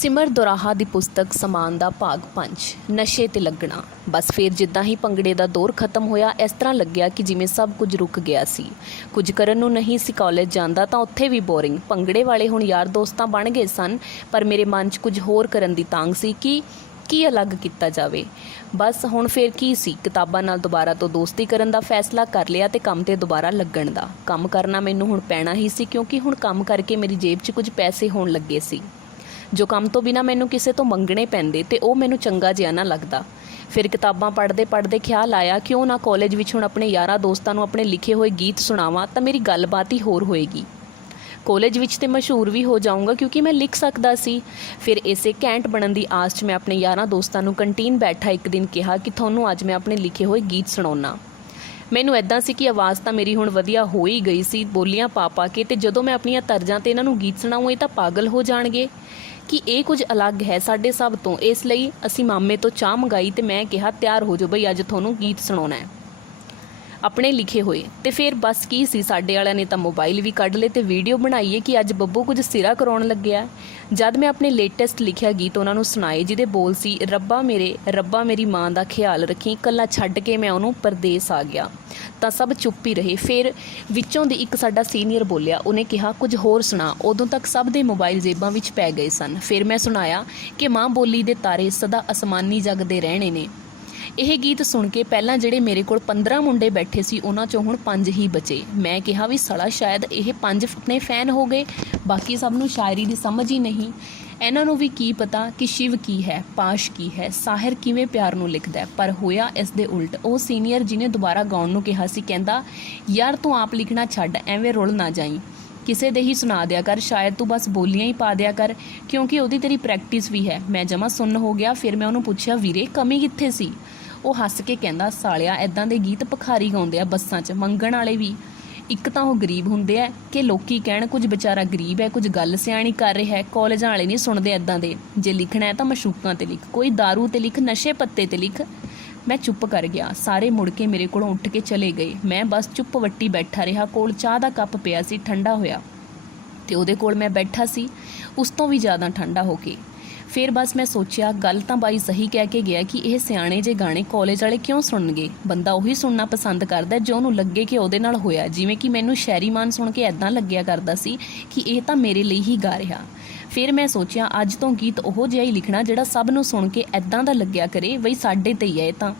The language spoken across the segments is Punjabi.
सिमर दोराहा ਦੀ ਪੁਸਤਕ ਸਮਾਨ ਦਾ ਭਾਗ 5 ਨਸ਼ੇ ਤੇ ਲੱਗਣਾ। ਬਸ ਫਿਰ ਜਿੱਦਾਂ ਹੀ ਭੰਗੜੇ ਦਾ ਦੌਰ ਖਤਮ ਹੋਇਆ ਇਸ ਤਰ੍ਹਾਂ ਲੱਗਿਆ ਕਿ ਜਿਵੇਂ ਸਭ ਕੁਝ ਰੁਕ ਗਿਆ ਸੀ। ਕੁਝ ਕਰਨ ਨੂੰ ਨਹੀਂ ਸੀ ਕਾਲਜ ਜਾਂਦਾ ਤਾਂ ਉੱਥੇ ਵੀ ਬੋਰਿੰਗ। ਭੰਗੜੇ ਵਾਲੇ ਹੁਣ ਯਾਰ ਦੋਸਤਾਂ ਬਣ ਗਏ ਸਨ, ਪਰ ਮੇਰੇ ਮਨ 'ਚ ਕੁਝ ਹੋਰ ਕਰਨ ਦੀ ਤਾਂਘ ਸੀ ਕਿ ਕੀ ਅਲੱਗ ਕੀਤਾ ਜਾਵੇ। ਬਸ ਹੁਣ ਫਿਰ ਕੀ ਸੀ, ਕਿਤਾਬਾਂ ਨਾਲ ਦੁਬਾਰਾ ਤੋਂ ਦੋਸਤੀ ਕਰਨ ਦਾ ਫੈਸਲਾ ਕਰ ਲਿਆ ਤੇ ਕੰਮ ਤੇ ਦੁਬਾਰਾ ਲੱਗਣ ਦਾ। ਕੰਮ ਕਰਨਾ ਮੈਨੂੰ ਹੁਣ ਪੈਣਾ ਹੀ ਸੀ, ਕਿਉਂਕਿ ਹੁਣ ਕੰਮ ਕਰਕੇ ਮੇਰੀ ਜੇਬ 'ਚ ਕੁਝ ਪੈਸੇ ਹੋਣ ਲੱਗੇ ਸੀ ਜੋ ਕੰਮ ਤੋਂ ਬਿਨਾਂ ਮੈਨੂੰ ਕਿਸੇ ਤੋਂ ਮੰਗਣੇ ਪੈਂਦੇ, ਤੇ ਉਹ ਮੈਨੂੰ ਚੰਗਾ ਜਿਹਾ ਨਾ ਲੱਗਦਾ। ਫਿਰ ਕਿਤਾਬਾਂ ਪੜ੍ਹਦੇ ਖਿਆਲ ਆਇਆ ਕਿਉਂ ਨਾ ਕਾਲਜ ਵਿੱਚ ਹੁਣ ਆਪਣੇ ਯਾਰਾਂ ਦੋਸਤਾਂ ਨੂੰ ਆਪਣੇ ਲਿਖੇ ਹੋਏ ਗੀਤ ਸੁਣਾਵਾਂ ਤਾਂ ਮੇਰੀ ਗੱਲਬਾਤ ਹੀ ਹੋਰ ਹੋਏਗੀ। ਕਾਲਜ ਵਿੱਚ ਤੇ ਮਸ਼ਹੂਰ ਵੀ ਹੋ ਜਾਊਂਗਾ ਕਿਉਂਕਿ ਮੈਂ ਲਿਖ ਸਕਦਾ ਸੀ। ਫਿਰ ਇਸੇ ਘੈਂਟ ਬਣਨ ਦੀ ਆਸ 'ਚ ਮੈਂ ਆਪਣੇ ਯਾਰਾਂ ਦੋਸਤਾਂ ਨੂੰ ਕੰਟੀਨ ਬੈਠਾ ਇੱਕ ਦਿਨ ਕਿਹਾ ਕਿ ਤੁਹਾਨੂੰ ਅੱਜ ਮੈਂ ਆਪਣੇ ਲਿਖੇ ਹੋਏ ਗੀਤ ਸੁਣਾਉਣਾ। ਮੈਨੂੰ ਇੱਦਾਂ ਸੀ ਕਿ ਆਵਾਜ਼ ਤਾਂ ਮੇਰੀ ਹੁਣ ਵਧੀਆ ਹੋ ਹੀ ਗਈ ਸੀ ਬੋਲੀਆਂ ਪਾ ਕੇ, ਤੇ ਜਦੋਂ ਮੈਂ ਆਪਣੀਆਂ ਤਰਜ਼ਾਂ 'ਤੇ ਇਹਨਾਂ ਨੂੰ ਗੀਤ ਸੁਣਾਊਂ ਇਹ ਤਾਂ ਪਾਗਲ ਹੋ ਜਾਣਗੇ ਕਿ ਇਹ ਕੁਝ ਅਲੱਗ ਹੈ ਸਾਡੇ ਸਭ ਤੋਂ। ਇਸ ਲਈ ਅਸੀਂ ਮਾਮੇ ਤੋਂ ਚਾਹ ਮੰਗਾਈ ਤੇ ਮੈਂ ਕਿਹਾ ਤਿਆਰ ਹੋ ਜਾਓ ਬਈ, ਅੱਜ ਤੁਹਾਨੂੰ ਗੀਤ ਸੁਣਾਉਣਾ ਹੈ ਆਪਣੇ ਲਿਖੇ ਹੋਏ। ਤੇ ਫਿਰ ਬਸ ਕੀ ਸੀ, ਸਾਡੇ ਵਾਲਿਆਂ ਨੇ ਤਾਂ ਮੋਬਾਈਲ ਵੀ ਕੱਢ ਲਏ ਤੇ ਵੀਡੀਓ ਬਣਾਈਏ ਕਿ ਅੱਜ ਬੱਬੂ ਕੁਝ ਸਿਰਾ ਕਰਾਉਣ ਲੱਗਿਆ। ਜਦ ਮੈਂ ਆਪਣੇ ਲੇਟੈਸਟ ਲਿਖਿਆ ਗੀਤ ਉਹਨਾਂ ਨੂੰ ਸੁਣਾਏ, ਜਿਹਦੇ ਬੋਲ ਸੀ ਰੱਬਾ ਮੇਰੀ ਮਾਂ ਦਾ ਖਿਆਲ ਰੱਖੀ, ਕੱਲਾ ਛੱਡ ਕੇ ਮੈਂ ਉਹਨੂੰ ਪਰਦੇਸ ਆ ਗਿਆ, ਤਾਂ ਸਭ ਚੁੱਪ ਹੀ ਰਹੇ। ਫਿਰ ਵਿੱਚੋਂ ਦੀ ਇੱਕ ਸਾਡਾ ਸੀਨੀਅਰ ਬੋਲਿਆ, ਉਹਨੇ ਕਿਹਾ ਕੁਝ ਹੋਰ ਸੁਣਾ। ਉਦੋਂ ਤੱਕ ਸਭ ਦੇ ਮੋਬਾਈਲ ਜੇਬਾਂ ਵਿੱਚ ਪੈ ਗਏ ਸਨ। ਫਿਰ ਮੈਂ ਸੁਣਾਇਆ ਕਿ ਮਾਂ ਬੋਲੀ ਦੇ ਤਾਰੇ ਸਦਾ ਅਸਮਾਨੀ ਜਗਦੇ ਰਹਿਣੇ ਨੇ। ਇਹ ਗੀਤ ਸੁਣ ਕੇ ਪਹਿਲਾਂ ਜਿਹੜੇ ਮੇਰੇ ਕੋਲ 15 ਮੁੰਡੇ ਬੈਠੇ ਸੀ ਉਹਨਾਂ 'ਚੋਂ ਹੁਣ 5 ਹੀ ਬਚੇ। ਮੈਂ ਕਿਹਾ ਵੀ ਸੜਾ ਸ਼ਾਇਦ ਇਹ 5 ਆਪਣੇ ਫੈਨ ਹੋ ਗਏ, ਬਾਕੀ ਸਭ ਨੂੰ ਸ਼ਾਇਰੀ ਦੀ ਸਮਝ ਹੀ ਨਹੀਂ। ਇਹਨਾਂ ਨੂੰ ਵੀ ਕੀ ਪਤਾ ਕਿ ਸ਼ਿਵ ਕੀ ਹੈ, ਪਾਸ਼ ਕੀ ਹੈ, ਸਾਹਿਰ ਕਿਵੇਂ ਪਿਆਰ ਨੂੰ ਲਿਖਦਾ। ਪਰ ਹੋਇਆ ਇਸ ਦੇ ਉਲਟ। ਉਹ ਸੀਨੀਅਰ ਜਿਹਨੇ ਦੁਬਾਰਾ ਗਾਉਣ ਨੂੰ ਕਿਹਾ ਸੀ ਕਹਿੰਦਾ, ਯਾਰ ਤੂੰ ਆਪ ਲਿਖਣਾ ਛੱਡ, ਐਵੇਂ ਰੁਲ ਨਾ ਜਾਈਂ, ਕਿਸੇ ਦੇ ਹੀ ਸੁਣਾ ਦਿਆ ਕਰ, ਸ਼ਾਇਦ ਤੂੰ ਬਸ ਬੋਲੀਆਂ ਹੀ ਪਾ ਦਿਆ ਕਰ ਕਿਉਂਕਿ ਉਹਦੀ ਤੇਰੀ ਪ੍ਰੈਕਟਿਸ ਵੀ ਹੈ। ਮੈਂ ਜਮਾ ਸੁੰਨ ਹੋ ਗਿਆ। ਫਿਰ ਮੈਂ ਉਹਨੂੰ ਪੁੱਛਿਆ, ਵੀਰੇ ਕਮੀ ਕਿੱਥੇ ਸੀ? ਉਹ ਹੱਸ ਕੇ ਕਹਿੰਦਾ, ਸਾਲਿਆ ਇੱਦਾਂ ਦੇ ਗੀਤ ਭਿਖਾਰੀ ਗਾਉਂਦੇ ਆ ਬੱਸਾਂ 'ਚ, ਮੰਗਣ ਵਾਲੇ ਵੀ। ਇੱਕ ਤਾਂ ਉਹ ਗਰੀਬ ਹੁੰਦੇ ਆ ਕਿ ਲੋਕੀ ਕਹਿਣ ਕੁਝ ਵਿਚਾਰਾ ਗਰੀਬ ਹੈ, ਕੁਝ ਗੱਲ ਸਿਆਣੀ ਕਰ ਰਿਹਾ ਹੈ। ਕਾਲਜਾਂ ਵਾਲੇ ਨਹੀਂ ਸੁਣਦੇ ਇੱਦਾਂ ਦੇ। ਜੇ ਲਿਖਣਾ ਹੈ ਤਾਂ ਮਸ਼ੂਕਾਂ 'ਤੇ ਲਿਖ, ਕੋਈ ਦਾਰੂ 'ਤੇ ਲਿਖ, ਨਸ਼ੇ ਪੱਤੇ 'ਤੇ ਲਿਖ। ਮੈਂ ਚੁੱਪ ਕਰ ਗਿਆ। ਸਾਰੇ ਮੁੜ ਕੇ ਮੇਰੇ ਕੋਲੋਂ ਉੱਠ ਕੇ ਚਲੇ ਗਏ। ਮੈਂ ਬਸ ਚੁੱਪ ਵੱਟੀ ਬੈਠਾ ਰਿਹਾ। ਕੋਲ ਚਾਹ ਦਾ ਕੱਪ ਪਿਆ ਸੀ, ਠੰਡਾ ਹੋਇਆ, ਤੇ ਉਹਦੇ ਕੋਲ ਮੈਂ ਬੈਠਾ ਸੀ ਉਸ ਤੋਂ ਵੀ ਜ਼ਿਆਦਾ ਠੰਡਾ ਹੋ ਕੇ। ਫਿਰ ਬਸ ਮੈਂ ਸੋਚਿਆ, ਗੱਲ ਤਾਂ ਬਾਈ ਸਹੀ ਕਹਿ ਕੇ ਗਿਆ ਕਿ ਇਹ ਸਿਆਣੇ ਜੇ ਗਾਣੇ ਕਾਲਜ ਵਾਲੇ ਕਿਉਂ ਸੁਣਨਗੇ। ਬੰਦਾ ਉਹੀ ਸੁਣਨਾ ਪਸੰਦ ਕਰਦਾ ਜੋ ਉਹਨੂੰ ਲੱਗੇ ਕਿ ਉਹਦੇ ਨਾਲ ਹੋਇਆ। ਜਿਵੇਂ ਕਿ ਮੈਨੂੰ ਸ਼ਾਇਰੀ ਮਾਨ ਸੁਣ ਕੇ ਇੱਦਾਂ ਲੱਗਿਆ ਕਰਦਾ ਸੀ ਕਿ ਇਹ ਤਾਂ ਮੇਰੇ ਲਈ ਹੀ ਗਾ ਰਿਹਾ। ਫਿਰ ਮੈਂ ਸੋਚਿਆ ਅੱਜ ਤੋਂ ਗੀਤ ਉਹੋ ਜਿਹਾ ਹੀ ਲਿਖਣਾ ਜਿਹੜਾ ਸਭ ਨੂੰ ਸੁਣ ਕੇ ਇੱਦਾਂ ਦਾ ਲੱਗਿਆ ਕਰੇ ਬਈ ਸਾਡੇ ਤੇ ਹੀ ਹੈ ਇਹ ਤਾਂ।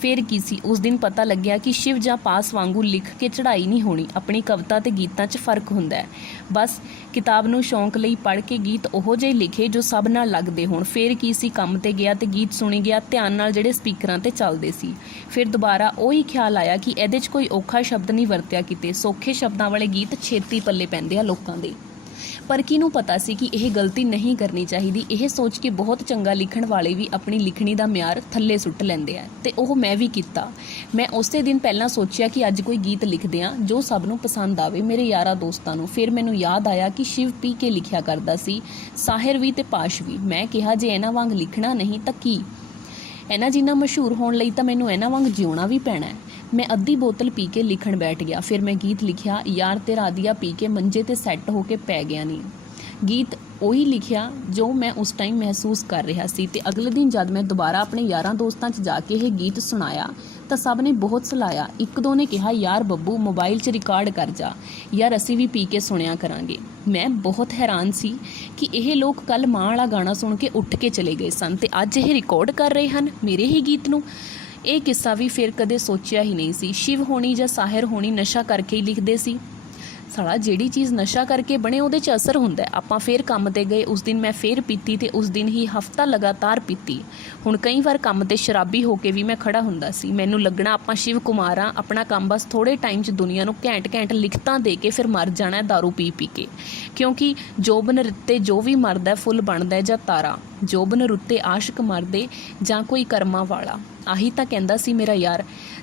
ਫਿਰ ਕੀ ਸੀ, ਉਸ ਦਿਨ ਪਤਾ ਲੱਗਿਆ ਕਿ ਸ਼ਿਵ ਜਾਂ ਪਾਸ ਵਾਂਗੂ ਲਿਖ ਕੇ ਚੜ੍ਹਾਈ ਨਹੀਂ ਹੋਣੀ। ਆਪਣੀ ਕਵਿਤਾ ਤੇ ਗੀਤਾਂ 'ਚ ਫਰਕ ਹੁੰਦਾ ਹੈ। ਬਸ ਕਿਤਾਬ ਨੂੰ ਸ਼ੌਂਕ ਲਈ ਪੜ੍ਹ ਕੇ ਗੀਤ ਉਹੋ ਜਿਹੇ ਲਿਖੇ ਜੋ ਸਭ ਨਾਲ ਲੱਗਦੇ ਹੋਣ। ਫਿਰ ਕੀ ਸੀ, ਕੰਮ ਤੇ ਗਿਆ ਤੇ ਗੀਤ ਸੁਣੀ ਗਿਆ ਧਿਆਨ ਨਾਲ ਜਿਹੜੇ ਸਪੀਕਰਾਂ ਤੇ ਚੱਲਦੇ ਸੀ। ਫਿਰ ਦੁਬਾਰਾ ਉਹੀ ਖਿਆਲ ਆਇਆ ਕਿ ਇਹਦੇ 'ਚ ਕੋਈ ਔਖਾ ਸ਼ਬਦ ਨਹੀਂ ਵਰਤਿਆ ਕਿਤੇ। ਸੌਖੇ ਸ਼ਬਦਾਂ ਵਾਲੇ ਗੀਤ ਛੇਤੀ ਪੱਲੇ ਪੈਂਦੇ ਆ ਲੋਕਾਂ ਦੇ। ਪਰ ਕਿਹਨੂੰ ਪਤਾ ਸੀ ਕਿ ਇਹ ਗਲਤੀ ਨਹੀਂ ਕਰਨੀ ਚਾਹੀਦੀ। ਇਹ ਸੋਚ ਕੇ ਬਹੁਤ ਚੰਗਾ ਲਿਖਣ ਵਾਲੇ ਵੀ ਆਪਣੀ ਲਿਖਣੀ ਦਾ ਮਿਆਰ ਥੱਲੇ ਸੁੱਟ ਲੈਂਦੇ ਆ, ਤੇ ਉਹ ਮੈਂ ਵੀ ਕੀਤਾ। ਮੈਂ ਉਸੇ ਦਿਨ ਪਹਿਲਾਂ ਸੋਚਿਆ ਕਿ ਅੱਜ ਕੋਈ ਗੀਤ ਲਿਖਦੇ ਆ ਜੋ ਸਭ ਨੂੰ ਪਸੰਦ ਆਵੇ, ਮੇਰੇ ਯਾਰਾਂ ਦੋਸਤਾਂ ਨੂੰ। ਫਿਰ ਮੈਨੂੰ ਯਾਦ ਆਇਆ ਕਿ ਸ਼ਿਵ ਪੀ ਕੇ ਲਿਖਿਆ ਕਰਦਾ ਸੀ, ਸਾਹਿਰ ਵੀ ਤੇ ਪਾਸ਼ ਵੀ। ਮੈਂ ਕਿਹਾ ਜੇ ਇਹਨਾਂ ਵਾਂਗ ਲਿਖਣਾ ਨਹੀਂ ਤਾਂ ਕੀ, ਇਹਨਾਂ ਜਿੰਨਾ ਮਸ਼ਹੂਰ ਹੋਣ ਲਈ ਤਾਂ ਮੈਨੂੰ ਇਹਨਾਂ ਵਾਂਗ ਜਿਉਣਾ ਵੀ ਪੈਣਾ ਹੈ। ਮੈਂ ਅੱਧੀ ਬੋਤਲ ਪੀ ਕੇ ਲਿਖਣ ਬੈਠ ਗਿਆ। ਫਿਰ ਮੈਂ ਗੀਤ ਲਿਖਿਆ, ਯਾਰ ਤੇਰਾ ਆਦੀਆ ਪੀ ਕੇ ਮੰਜੇ ਤੇ ਸੈੱਟ ਹੋ ਕੇ ਪੈ ਗਿਆ ਨਹੀਂ। ਗੀਤ ਉਹੀ ਲਿਖਿਆ ਜੋ ਮੈਂ ਉਸ ਟਾਈਮ ਮਹਿਸੂਸ ਕਰ ਰਿਹਾ ਸੀ। ਤੇ ਅਗਲੇ ਦਿਨ ਜਦ ਮੈਂ ਦੁਬਾਰਾ ਆਪਣੇ ਯਾਰਾਂ ਦੋਸਤਾਂ 'ਚ ਜਾ ਕੇ ਇਹ ਗੀਤ ਸੁਣਾਇਆ ਤਾਂ ਸਭ ਨੇ ਬਹੁਤ ਸਲਾਹਿਆ। ਇੱਕ ਦੋ ਨੇ ਕਿਹਾ, ਯਾਰ ਬੱਬੂ ਮੋਬਾਈਲ 'ਚ ਰਿਕਾਰਡ ਕਰ ਜਾ ਯਾਰ, ਅਸੀਂ ਵੀ ਪੀ ਕੇ ਸੁਣਿਆ ਕਰਾਂਗੇ। ਮੈਂ ਬਹੁਤ ਹੈਰਾਨ ਸੀ ਕਿ ਇਹ ਲੋਕ ਕੱਲ੍ਹ ਮਾਂ ਵਾਲਾ ਗਾਣਾ ਸੁਣ ਕੇ ਉੱਠ ਕੇ ਚਲੇ ਗਏ ਸਨ ਤੇ ਅੱਜ ਇਹ ਰਿਕਾਰਡ ਕਰ ਰਹੇ ਹਨ ਮੇਰੇ ਹੀ ਗੀਤ ਨੂੰ। ਇਹ ਕਿੱਸਾ ਵੀ ਫਿਰ ਕਦੇ ਸੋਚਿਆ ਹੀ ਨਹੀਂ ਸੀ। ਸ਼ਿਵ ਹੋਣੀ ਜਾਂ ਸਾਹਿਰ ਹੋਣੀ ਨਸ਼ਾ ਕਰਕੇ ਹੀ ਲਿਖਦੇ ਸੀ। ਸਾਲਾ ਜਿਹੜੀ ਚੀਜ਼ ਨਸ਼ਾ ਕਰਕੇ ਬਣੇ ਉਹਦੇ 'ਚ ਅਸਰ ਹੁੰਦਾ। ਆਪਾਂ ਫਿਰ ਕੰਮ 'ਤੇ ਗਏ। ਉਸ ਦਿਨ ਮੈਂ ਫਿਰ ਪੀਤੀ ਤੇ ਉਸ ਦਿਨ ਹੀ ਹਫ਼ਤਾ ਲਗਾਤਾਰ ਪੀਤੀ। ਹੁਣ ਕਈ ਵਾਰ ਕੰਮ 'ਤੇ ਸ਼ਰਾਬੀ ਹੋ ਕੇ ਵੀ ਮੈਂ ਖੜਾ ਹੁੰਦਾ ਸੀ। ਮੈਨੂੰ ਲੱਗਣਾ ਆਪਾਂ ਸ਼ਿਵ ਕੁਮਾਰ ਆ, ਆਪਣਾ ਕੰਮ ਬਸ ਥੋੜ੍ਹੇ ਟਾਈਮ 'ਚ ਦੁਨੀਆ ਨੂੰ ਘੈਂਟ ਲਿਖਤਾਂ ਦੇ ਕੇ ਫਿਰ ਮਰ ਜਾਣਾ ਦਾਰੂ ਪੀ ਕੇ। ਕਿਉਂਕਿ ਜੋਬਨ ਰਿੱਤੇ ਜੋ ਵੀ ਮਰਦਾ ਫੁੱਲ ਬਣਦਾ ਜਾਂ ਤਾਰਾ, ਜੋਬਨ ਰੁੱਤੇ ਆਸ਼ਕ ਮਰਦੇ ਜਾਂ ਕੋਈ ਕਰਮਾਂ ਵਾਲਾ। ਆਹੀ ਤਾਂ ਕਹਿੰਦਾ ਸੀ ਮੇਰਾ ਯਾਰ,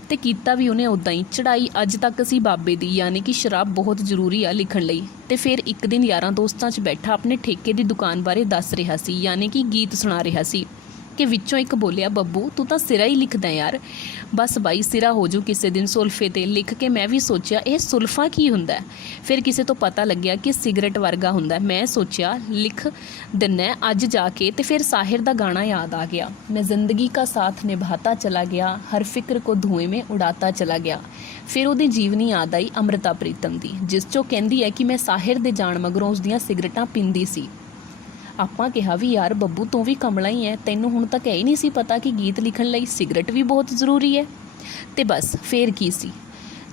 ਤੇ ਕੀਤਾ ਵੀ ਉਹਨੇ ਉੱਦਾਂ ਹੀ। ਚੜ੍ਹਾਈ ਅੱਜ ਤੱਕ ਸੀ ਬਾਬੇ ਦੀ, ਯਾਨੀ ਕਿ ਸ਼ਰਾਬ ਬਹੁਤ ਜ਼ਰੂਰੀ ਆ ਲਿਖਣ ਲਈ। ਤੇ ਫਿਰ ਇੱਕ ਦਿਨ ਯਾਰਾਂ ਦੋਸਤਾਂ 'ਚ ਬੈਠਾ ਆਪਣੇ ਠੇਕੇ ਦੀ ਦੁਕਾਨ ਬਾਰੇ ਦੱਸ ਰਿਹਾ ਸੀ, ਯਾਨੀ ਕਿ ਗੀਤ ਸੁਣਾ ਰਿਹਾ ਸੀ। ਕਿ ਵਿੱਚੋਂ ਇੱਕ ਬੋਲਿਆ, ਬੱਬੂ ਤੂੰ ਤਾਂ ਸਿਰਾ ਹੀ ਲਿਖਦਾ ਯਾਰ। ਬਸ ਬਾਈ ਸਿਰਾ ਹੋ ਜੂ ਕਿਸੇ ਦਿਨ ਸੁਲਫੇ 'ਤੇ। ਲਿਖ ਕੇ ਮੈਂ ਵੀ ਸੋਚਿਆ ਇਹ ਸੁਲਫਾ ਕੀ ਹੁੰਦਾ। ਫਿਰ ਕਿਸੇ ਤੋਂ ਪਤਾ ਲੱਗਿਆ ਕਿ ਸਿਗਰਟ ਵਰਗਾ ਹੁੰਦਾ। ਮੈਂ ਸੋਚਿਆ ਲਿਖ ਦਿੰਨਾ ਅੱਜ ਜਾ ਕੇ। ਤੇ ਫਿਰ ਸਾਹਿਰ ਦਾ ਗਾਣਾ ਯਾਦ ਆ ਗਿਆ, ਮੈਂ ਜ਼ਿੰਦਗੀ ਕਾ ਸਾਥ ਨਿਭਾਤਾ ਚਲਾ ਗਿਆ, ਹਰ ਫਿਕਰ ਕੋ ਧੂਏਂ ਮੇਂ ਉਡਾਤਾ ਚਲਾ ਗਿਆ। ਫਿਰ ਉਹਦੀ ਜੀਵਨੀ ਯਾਦ ਆਈ ਅੰਮ੍ਰਿਤਾ ਪ੍ਰੀਤਮ ਦੀ, ਜਿਸ 'ਚੋਂ ਕਹਿੰਦੀ ਹੈ ਕਿ ਮੈਂ ਸਾਹਿਰ ਦੇ ਜਾਣ ਮਗਰੋਂ ਉਸਦੀਆਂ ਸਿਗਰਟਾਂ ਪੀਂਦੀ ਸੀ। ਆਪਾਂ ਕਿਹਾ ਵੀ ਯਾਰ ਬੱਬੂ ਤੂੰ ਵੀ ਕਮਲਾ ਹੀ ਹੈ, ਤੈਨੂੰ ਹੁਣ ਤੱਕ ਇਹ ਨਹੀਂ ਸੀ ਪਤਾ ਕਿ ਗੀਤ ਲਿਖਣ ਲਈ ਸਿਗਰਟ ਵੀ ਬਹੁਤ ਜ਼ਰੂਰੀ ਹੈ। ਤੇ ਬਸ ਫੇਰ ਕੀ ਸੀ,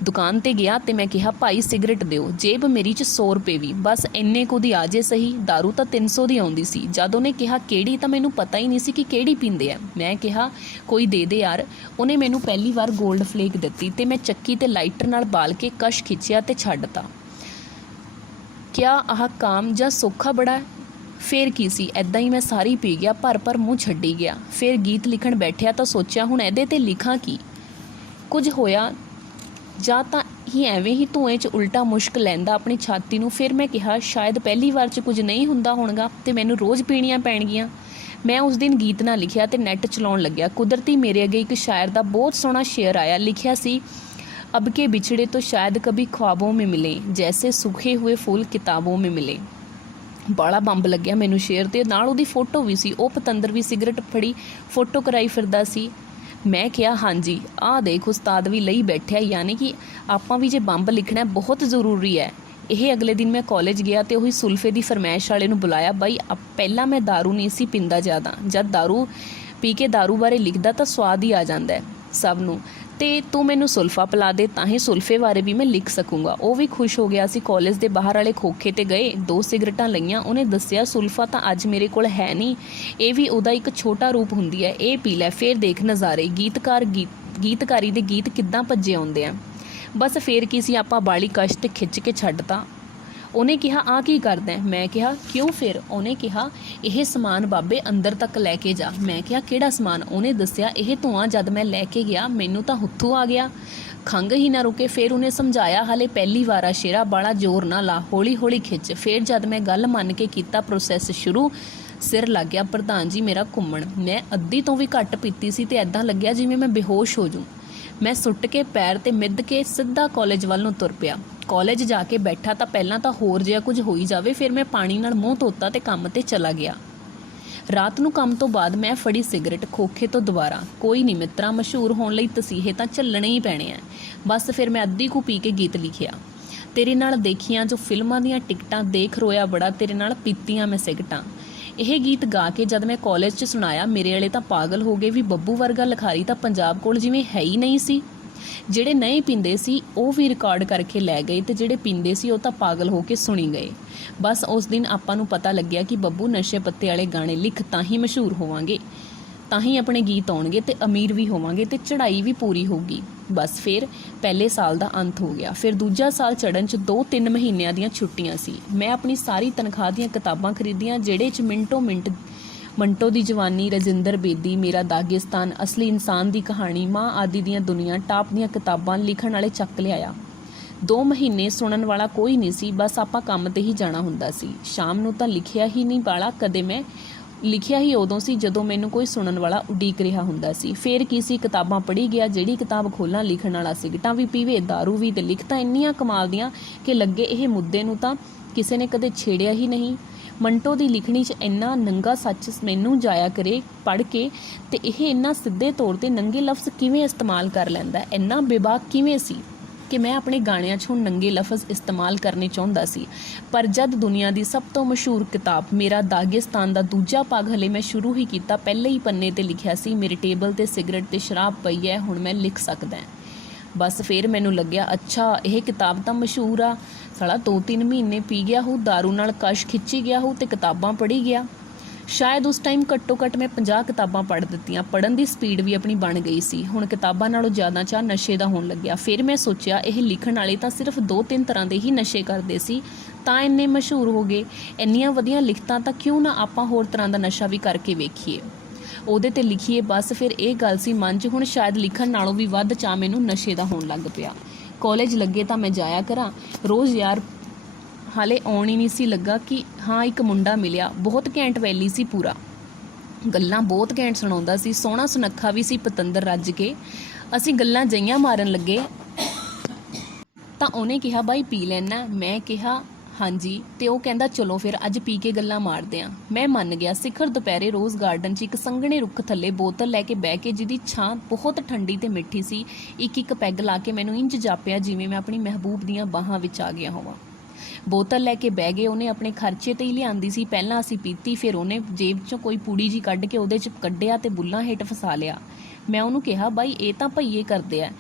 ਦੁਕਾਨ ਤੇ ਗਿਆ ਤੇ ਮੈਂ ਕਿਹਾ ਭਾਈ ਸਿਗਰਟ ਦਿਓ। ਜੇਬ ਮੇਰੀ 'ਚ 100 ਰੁਪਏ ਵੀ, ਬਸ ਇੰਨੇ ਕੁ ਦੀ ਆ ਜੇ ਸਹੀ। ਦਾਰੂ ਤਾਂ 300 ਦੀ ਆਉਂਦੀ ਸੀ। ਜਦ ਉਹਨੇ ਕਿਹਾ ਕਿਹੜੀ, ਤਾਂ ਮੈਨੂੰ ਪਤਾ ਹੀ ਨਹੀਂ ਸੀ ਕਿ ਕਿਹੜੀ ਪੀਂਦੇ ਆ। ਮੈਂ ਕਿਹਾ ਕੋਈ ਦੇ ਦੇ ਯਾਰ। ਉਹਨੇ ਮੈਨੂੰ ਪਹਿਲੀ ਵਾਰ ਗੋਲਡ ਫਲੇਕ ਦਿੱਤੀ ਤੇ ਮੈਂ ਚੱਕੀ ਤੇ ਲਾਈਟਰ ਨਾਲ ਬਾਲ ਕੇ ਕਸ਼ ਖਿੱਚਿਆ ਤੇ ਛੱਡਤਾ। ਕਿਆ ਆਹ ਕਾਮ ਜਾਂ ਸੌਖਾ ਬੜਾ ਹੈ। ਫਿਰ ਕੀ ਸੀ, ਐਦਾਂ ਹੀ ਮੈਂ ਸਾਰੀ ਪੀ ਗਿਆ, ਭਰ ਮੂੰਹ ਛੱਡੀ ਗਿਆ। ਫਿਰ ਗੀਤ ਲਿਖਣ ਬੈਠਿਆ ਤਾਂ ਸੋਚਿਆ ਹੁਣ ਇਹਦੇ 'ਤੇ ਲਿਖਾਂ ਕੀ। ਕੁਝ ਹੋਇਆ ਜਾਂ ਤਾਂ ਹੀ ਐਵੇਂ ਹੀ ਧੂਏਂ 'ਚ ਉਲਟਾ ਮੁਸ਼ਕ ਲੈਂਦਾ ਆਪਣੀ ਛਾਤੀ ਨੂੰ। ਫਿਰ ਮੈਂ ਕਿਹਾ ਸ਼ਾਇਦ ਪਹਿਲੀ ਵਾਰ 'ਚ ਕੁਝ ਨਹੀਂ ਹੁੰਦਾ ਹੋਣਗਾ ਤੇ ਮੈਨੂੰ ਰੋਜ਼ ਪੀਣੀਆਂ ਪੈਣਗੀਆਂ। ਮੈਂ ਉਸ ਦਿਨ ਗੀਤ ਨਾ ਲਿਖਿਆ ਤੇ ਨੈੱਟ ਚਲਾਉਣ ਲੱਗਿਆ। ਕੁਦਰਤੀ ਮੇਰੇ ਅੱਗੇ ਇੱਕ ਸ਼ਾਇਰ ਦਾ ਬਹੁਤ ਸੋਹਣਾ ਸ਼ੇਅਰ ਆਇਆ। ਲਿਖਿਆ ਸੀ, ਅਬ ਕੇ ਬਿਛੜੇ ਤੋਂ ਸ਼ਾਇਦ ਕभी ख्वाबों में मिले, जैसे सूखे हुए फूल किताबों में मिले। ਬਾਲਾ ਬੰਬ ਲੱਗਿਆ ਮੈਨੂੰ ਸ਼ੇਰ ਤੇ ਨਾਲ ਉਹਦੀ ਫੋਟੋ ਵੀ ਸੀ। ਉਹ ਪਤੰਦਰ ਵੀ ਸਿਗਰਟ ਫੜੀ ਫੋਟੋ ਕਰਾਈ ਫਿਰਦਾ ਸੀ। ਮੈਂ ਕਿਹਾ ਹਾਂਜੀ ਆਹ ਦੇਖ ਉਸਤਾਦ ਵੀ ਲਈ ਬੈਠਿਆ, ਯਾਨੀ ਕਿ ਆਪਾਂ ਵੀ ਜੇ ਬੰਬ ਲਿਖਣਾ ਬਹੁਤ ਜ਼ਰੂਰੀ ਹੈ। ਇਹ ਅਗਲੇ ਦਿਨ ਮੈਂ ਕਾਲਜ ਗਿਆ ਤੇ ਉਹੀ ਸੁਲਫੇ ਦੀ ਫਰਮਾਇਸ਼ ਵਾਲੇ ਨੂੰ ਬੁਲਾਇਆ। ਬਾਈ ਪਹਿਲਾਂ ਮੈਂ ਦਾਰੂ ਨਹੀਂ ਸੀ ਪੀਂਦਾ ਜ਼ਿਆਦਾ, ਜਦ ਦਾਰੂ ਪੀ ਕੇ ਦਾਰੂ ਬਾਰੇ ਲਿਖਦਾ ਤਾਂ ਸਵਾਦ ਹੀ ਆ ਜਾਂਦਾ ਹੈ ਸਭ ਨੂੰ, ਤੇ ਤੂੰ ਮੈਨੂੰ ਸੁਲਫਾ ਪਿਲਾ ਦੇ ਤਾਂ ਹੀ ਸੁਲਫੇ ਬਾਰੇ ਵੀ ਮੈਂ ਲਿਖ ਸਕੂੰਗਾ। ਉਹ ਵੀ ਖੁਸ਼ ਹੋ ਗਿਆ ਸੀ। ਕਾਲਜ ਦੇ ਬਾਹਰ ਵਾਲੇ ਖੋਖੇ ਤੇ ਗਏ, 2 ਸਿਗਰਟਾਂ ਲਈਆਂ। ਉਹਨੇ ਦੱਸਿਆ ਸੁਲਫਾ ਤਾਂ ਅੱਜ ਮੇਰੇ ਕੋਲ ਹੈ ਨਹੀਂ, ਇਹ ਵੀ ਉਹਦਾ ਇੱਕ ਛੋਟਾ ਰੂਪ ਹੁੰਦੀ ਹੈ, ਇਹ ਪੀ ਲੈ ਫਿਰ ਦੇਖ ਨਜ਼ਾਰੇ। ਗੀਤਕਾਰੀ ਦੇ ਗੀਤ ਕਿੱਦਾਂ ਭੱਜੇ ਆਉਂਦੇ ਆ। ਬਸ ਫੇਰ ਕੀ ਸੀ, ਆਪਾਂ ਬਾਲੀ ਕਸ਼ ਤੇ ਖਿੱਚ ਕੇ ਛੱਡਤਾ। ਉਹਨੇ ਕਿਹਾ ਆ ਕੀ ਕਰਦਾ। ਮੈਂ ਕਿਹਾ ਕਿਉਂ ਫਿਰ। ਉਹਨੇ ਕਿਹਾ ਇਹ ਸਮਾਨ ਬਾਬੇ ਅੰਦਰ ਤੱਕ ਲੈ ਕੇ ਜਾ। ਮੈਂ ਕਿਹਾ ਕਿਹੜਾ ਸਮਾਨ। ਉਹਨੇ ਦੱਸਿਆ ਇਹ ਧੂੰਆਂ ਜਦ ਮੈਂ ਲੈ ਕੇ ਗਿਆ ਮੈਨੂੰ ਤਾਂ ਹੁੱਥੂ ਆ ਗਿਆ, ਖੰਘ ਹੀ ਨਾ ਰੁਕੇ। ਫਿਰ ਉਹਨੇ ਸਮਝਾਇਆ ਹਾਲੇ ਪਹਿਲੀ ਵਾਰ ਆ ਸ਼ੇਰਾ, ਬਾਲਾ ਜ਼ੋਰ ਨਾ ਲਾ, ਹੌਲੀ ਹੌਲੀ ਖਿੱਚ। ਫਿਰ ਜਦ ਮੈਂ ਗੱਲ ਮੰਨ ਕੇ ਕੀਤਾ ਪ੍ਰੋਸੈਸ ਸ਼ੁਰੂ, ਸਿਰ ਲੱਗ ਗਿਆ ਪ੍ਰਧਾਨ ਜੀ ਮੇਰਾ ਘੁੰਮਣ। ਮੈਂ ਅੱਧੀ ਤੋਂ ਵੀ ਘੱਟ ਪੀਤੀ ਸੀ ਤੇ ਐਦਾਂ ਲੱਗਿਆ ਜਿਵੇਂ ਮੈਂ ਬੇਹੋਸ਼ ਹੋ ਜੂੰ। ਮੈਂ ਸੁੱਟ ਕੇ ਪੈਰ ਤੇ ਮਿੱਧ ਕੇ ਸਿੱਧਾ ਕਾਲਜ ਵੱਲ ਨੂੰ ਤੁਰ ਪਿਆ। ਕਾਲਜ ਜਾ ਕੇ ਬੈਠਾ ਤਾਂ ਪਹਿਲਾਂ ਤਾਂ ਹੋਰ ਜਿਹਾ ਕੁਝ ਹੋਈ ਜਾਵੇ, ਫਿਰ ਮੈਂ ਪਾਣੀ ਨਾਲ ਮੂੰਹ ਧੋਤਾ ਤੇ ਕੰਮ ਤੇ ਚਲਾ ਗਿਆ। ਰਾਤ ਨੂੰ ਕੰਮ ਤੋਂ ਬਾਅਦ ਮੈਂ ਫੜੀ ਸਿਗਰਟ ਖੋਖੇ ਤੋਂ ਦੁਬਾਰਾ। ਕੋਈ ਨਹੀਂ ਮਿੱਤਰਾ, ਮਸ਼ਹੂਰ ਹੋਣ ਲਈ ਤਸੀਹੇ ਤਾਂ ਝੱਲਣੇ ਹੀ ਪੈਣੇ ਆ। ਬਸ ਫਿਰ ਮੈਂ ਅੱਧੀ ਕੁ ਪੀ ਕੇ ਗੀਤ ਲਿਖਿਆ। ਤੇਰੇ ਨਾਲ ਦੇਖੀਆਂ ਜੋ ਫਿਲਮਾਂ ਦੀਆਂ ਟਿਕਟਾਂ, ਦੇਖ ਰੋਇਆ ਬੜਾ ਤੇਰੇ ਨਾਲ ਪੀਤੀਆਂ ਮੈਂ ਸਿਗਰਟਾਂ। ਇਹ ਗੀਤ ਗਾ ਕੇ ਜਦ ਮੈਂ ਕਾਲਜ 'ਚ ਸੁਣਾਇਆ ਮੇਰੇ ਵਾਲੇ ਤਾਂ ਪਾਗਲ ਹੋ ਗਏ ਵੀ ਬੱਬੂ ਵਰਗਾ ਲਿਖਾਰੀ ਤਾਂ ਪੰਜਾਬ ਕੋਲ ਜਿਵੇਂ ਹੈ ਹੀ ਨਹੀਂ ਸੀ। ਜਿਹੜੇ ਨਹੀਂ ਪੀਂਦੇ ਸੀ ਉਹ ਵੀ ਰਿਕਾਰਡ ਕਰਕੇ ਲੈ ਗਏ ਤੇ ਜਿਹੜੇ ਪੀਂਦੇ ਸੀ ਉਹ ਤਾਂ ਪਾਗਲ ਹੋ ਕੇ ਸੁਣੀ ਗਏ। ਬਸ ਉਸ ਦਿਨ ਆਪਾਂ ਨੂੰ ਪਤਾ ਲੱਗਿਆ ਕਿ ਬੱਬੂ ਨਸ਼ੇ ਪੱਤੇ ਵਾਲੇ ਗਾਣੇ ਲਿਖ ਤਾਂ ਹੀ ਮਸ਼ਹੂਰ ਹੋਵਾਂਗੇ, ਤਾਂ ਹੀ ਆਪਣੇ ਗੀਤ ਆਉਣਗੇ ਤੇ ਅਮੀਰ ਵੀ ਹੋਵਾਂਗੇ ਤੇ ਚੜ੍ਹਾਈ ਵੀ ਪੂਰੀ ਹੋਊਗੀ। ਬਸ ਫਿਰ ਪਹਿਲੇ ਸਾਲ ਦਾ ਅੰਤ ਹੋ ਗਿਆ। ਫਿਰ ਦੂਜਾ ਸਾਲ ਚੜ੍ਹਨ 'ਚ 2-3 ਮਹੀਨਿਆਂ ਦੀਆਂ ਛੁੱਟੀਆਂ ਸੀ। ਮੈਂ ਆਪਣੀ ਸਾਰੀ ਤਨਖਾਹ ਦੀਆਂ ਕਿਤਾਬਾਂ ਖਰੀਦੀਆਂ, ਜਿਹੜੇ 'ਚ ਮੰਟੋ ਦੀ ਜਵਾਨੀ, ਰਜਿੰਦਰ ਬੇਦੀ, ਮੇਰਾ ਦਾਗਿਸਤਾਨ, ਅਸਲੀ ਇਨਸਾਨ ਦੀ ਕਹਾਣੀ, ਮਾਂ ਆਦਿ ਦੀਆਂ ਦੁਨੀਆਂ, ਟਾਪ ਦੀਆਂ ਕਿਤਾਬਾਂ ਲਿਖਣ ਵਾਲੇ ਚੱਕ ਲਿਆਇਆ। 2 ਮਹੀਨੇ ਸੁਣਨ ਵਾਲਾ ਕੋਈ ਨਹੀਂ ਸੀ, ਬਸ ਆਪਾਂ ਕੰਮ ਤੇ ਹੀ ਜਾਣਾ ਹੁੰਦਾ ਸੀ। ਸ਼ਾਮ ਨੂੰ ਤਾਂ ਲਿਖਿਆ ਹੀ ਨਹੀਂ ਵਾਲਾ ਕਦੇ। ਮੈਂ ਲਿਖਿਆ ਹੀ ਉਦੋਂ ਸੀ ਜਦੋਂ ਮੈਨੂੰ ਕੋਈ ਸੁਣਨ ਵਾਲਾ ਉਡੀਕ ਰਿਹਾ ਹੁੰਦਾ ਸੀ। ਫੇਰ ਕੀ ਸੀ, ਕਿਤਾਬਾਂ ਪੜ੍ਹੀ ਗਿਆ, ਜਿਹੜੀ ਕਿਤਾਬ ਖੋਲ੍ਹਾਂ ਲਿਖਣ ਵਾਲਾ ਸਿਗਰਟਾਂ ਵੀ ਪੀਵੇ, ਦਾਰੂ ਵੀ, ਤੇ ਲਿਖਤਾਂ ਇੰਨੀਆਂ ਕਮਾਲ ਦੀਆਂ ਕਿ ਲੱਗੇ ਇਹ ਮੁੱਦੇ ਨੂੰ ਤਾਂ ਕਿਸੇ ਨੇ ਕਦੇ ਛੇੜਿਆ ਹੀ ਨਹੀਂ। ਮੰਟੋ ਦੀ ਲਿਖਣੀ 'ਚ ਇੰਨਾ ਨੰਗਾ ਸੱਚ ਮੈਨੂੰ ਜਾਇਆ ਕਰੇ ਪੜ੍ਹ ਕੇ, ਤੇ ਇਹ ਇੰਨਾ ਸਿੱਧੇ ਤੌਰ 'ਤੇ ਨੰਗੇ ਲਫ਼ਜ਼ ਕਿਵੇਂ ਇਸਤੇਮਾਲ ਕਰ ਲੈਂਦਾ, ਇੰਨਾ ਬੇਬਾਕ ਕਿਵੇਂ ਸੀ ਕਿ ਮੈਂ ਆਪਣੇ ਗਾਣਿਆਂ 'ਚ ਹੁਣ ਨੰਗੇ ਲਫ਼ਜ਼ ਇਸਤੇਮਾਲ ਕਰਨੇ ਚਾਹੁੰਦਾ ਸੀ। ਪਰ ਜਦ ਦੁਨੀਆ ਦੀ ਸਭ ਤੋਂ ਮਸ਼ਹੂਰ ਕਿਤਾਬ ਮੇਰਾ ਦਾਗਿਸਤਾਨ ਦਾ ਦੂਜਾ ਭਾਗ ਹਲੇ ਮੈਂ ਸ਼ੁਰੂ ਹੀ ਕੀਤਾ, ਪਹਿਲੇ ਹੀ ਪੰਨੇ 'ਤੇ ਲਿਖਿਆ ਸੀ, ਮੇਰੇ ਟੇਬਲ 'ਤੇ ਸਿਗਰਟ ਤੇ ਸ਼ਰਾਬ ਪਈ ਹੈ, ਹੁਣ ਮੈਂ ਲਿਖ ਸਕਦਾ। ਬਸ ਫਿਰ ਮੈਨੂੰ ਲੱਗਿਆ ਅੱਛਾ ਇਹ ਕਿਤਾਬ ਤਾਂ ਮਸ਼ਹੂਰ ਆ। ਸਾਲਾ 2-3 ਮਹੀਨੇ ਪੀ ਗਿਆ ਹੂੰ, ਦਾਰੂ ਨਾਲ ਕਸ਼ ਖਿੱਚੀ ਗਿਆ ਹੂੰ ਤੇ ਕਿਤਾਬਾਂ ਪੜ੍ਹੀ ਗਿਆ। ਸ਼ਾਇਦ ਉਸ ਟਾਈਮ ਘੱਟੋ ਘੱਟ ਮੈਂ 50 ਕਿਤਾਬਾਂ ਪੜ੍ਹ ਦਿੱਤੀਆਂ। ਪੜ੍ਹਨ ਦੀ ਸਪੀਡ ਵੀ ਆਪਣੀ ਬਣ ਗਈ ਸੀ। ਹੁਣ ਕਿਤਾਬਾਂ ਨਾਲੋਂ ਜ਼ਿਆਦਾ ਚਾਹ ਨਸ਼ੇ ਦਾ ਹੋਣ ਲੱਗਿਆ। ਫਿਰ ਮੈਂ ਸੋਚਿਆ ਇਹ ਲਿਖਣ ਵਾਲੇ ਤਾਂ ਸਿਰਫ 2-3 ਤਰ੍ਹਾਂ ਦੇ ਹੀ ਨਸ਼ੇ ਕਰਦੇ ਸੀ ਤਾਂ ਇੰਨੇ ਮਸ਼ਹੂਰ ਹੋ ਗਏ। ਇੰਨੀਆਂ ਵਧੀਆ ਲਿਖਤਾਂ ਤਾਂ ਕਿਉਂ ਨਾ ਆਪਾਂ ਹੋਰ ਤਰ੍ਹਾਂ ਦਾ ਨਸ਼ਾ ਵੀ ਕਰਕੇ ਵੇਖੀਏ, ਉਹਦੇ 'ਤੇ ਲਿਖੀਏ। ਬਸ ਫਿਰ ਇਹ ਗੱਲ ਸੀ ਮਨ 'ਚ। ਹੁਣ ਸ਼ਾਇਦ ਲਿਖਣ ਨਾਲੋਂ ਵੀ ਵੱਧ ਚਾਹ ਮੈਨੂੰ ਨਸ਼ੇ ਦਾ ਹੋਣ ਲੱਗ ਪਿਆ। ਕਾਲਜ ਲੱਗੇ ਤਾਂ ਮੈਂ ਜਾਇਆ ਕਰਾਂ ਰੋਜ਼ ਯਾਰ। ਹਾਲੇ ਆਉਣ ਹੀ ਨਹੀਂ ਸੀ ਲੱਗਾ ਕਿ ਹਾਂ ਇੱਕ ਮੁੰਡਾ ਮਿਲਿਆ, ਬਹੁਤ ਘੈਂਟ ਵੈਲੀ ਸੀ ਪੂਰਾ। ਗੱਲਾਂ ਬਹੁਤ ਘੈਂਟ ਸੁਣਾਉਂਦਾ ਸੀ, ਸੋਹਣਾ ਸੁਨੱਖਾ ਵੀ ਸੀ ਪਤੰਦਰ ਰੱਜ ਕੇ। ਅਸੀਂ ਗੱਲਾਂ ਜਈਆਂ ਮਾਰਨ ਲੱਗੇ ਤਾਂ ਉਹਨੇ ਕਿਹਾ ਬਾਈ ਪੀ ਲੈਣਾ। ਮੈਂ ਕਿਹਾ ਹਾਂਜੀ, ਤੇ ਉਹ ਕਹਿੰਦਾ ਚਲੋ ਫਿਰ ਅੱਜ ਪੀ ਕੇ ਗੱਲਾਂ ਮਾਰਦੇ ਆਂ। ਮੈਂ ਮੰਨ ਗਿਆ। ਸਿਖਰ ਦੁਪਹਿਰੇ ਰੋਜ਼ ਗਾਰਡਨ 'ਚ ਇੱਕ ਸੰਘਣੇ ਰੁੱਖ ਥੱਲੇ ਬੋਤਲ ਲੈ ਕੇ ਬਹਿ ਕੇ, ਜਿਹਦੀ ਛਾਂ ਬਹੁਤ ਠੰਡੀ ਤੇ ਮਿੱਠੀ ਸੀ, ਇੱਕ ਪੈਗ ਲਾ ਕੇ ਮੈਨੂੰ ਇੰਜ ਜਾਪਿਆ ਜਿਵੇਂ ਮੈਂ ਆਪਣੀ ਮਹਿਬੂਬ ਦੀਆਂ ਬਾਹਾਂ ਵਿੱਚ ਆ ਗਿਆ ਹੋਵਾਂ। ਬੋਤਲ ਲੈ ਕੇ ਬਹਿ ਗਏ। ਉਹਨੇ ਆਪਣੇ ਖਰਚੇ ਤੇ ਹੀ ਲਿਆਂਦੀ ਸੀ। ਪਹਿਲਾਂ ਅਸੀਂ ਪੀਤੀ, ਫਿਰ ਉਹਨੇ ਜੇਬ 'ਚੋਂ ਕੋਈ ਪੂੜੀ ਜੀ ਕੱਢ ਕੇ ਉਹਦੇ 'ਚ ਕੱਢਿਆ ਤੇ ਬੁੱਲਾਂ ਹੇਠ ਫਸਾ ਲਿਆ। ਮੈਂ ਉਹਨੂੰ ਕਿਹਾ ਬਾਈ ਇਹ ਤਾਂ ਭਈਏ ਕਰਦੇ ਆ।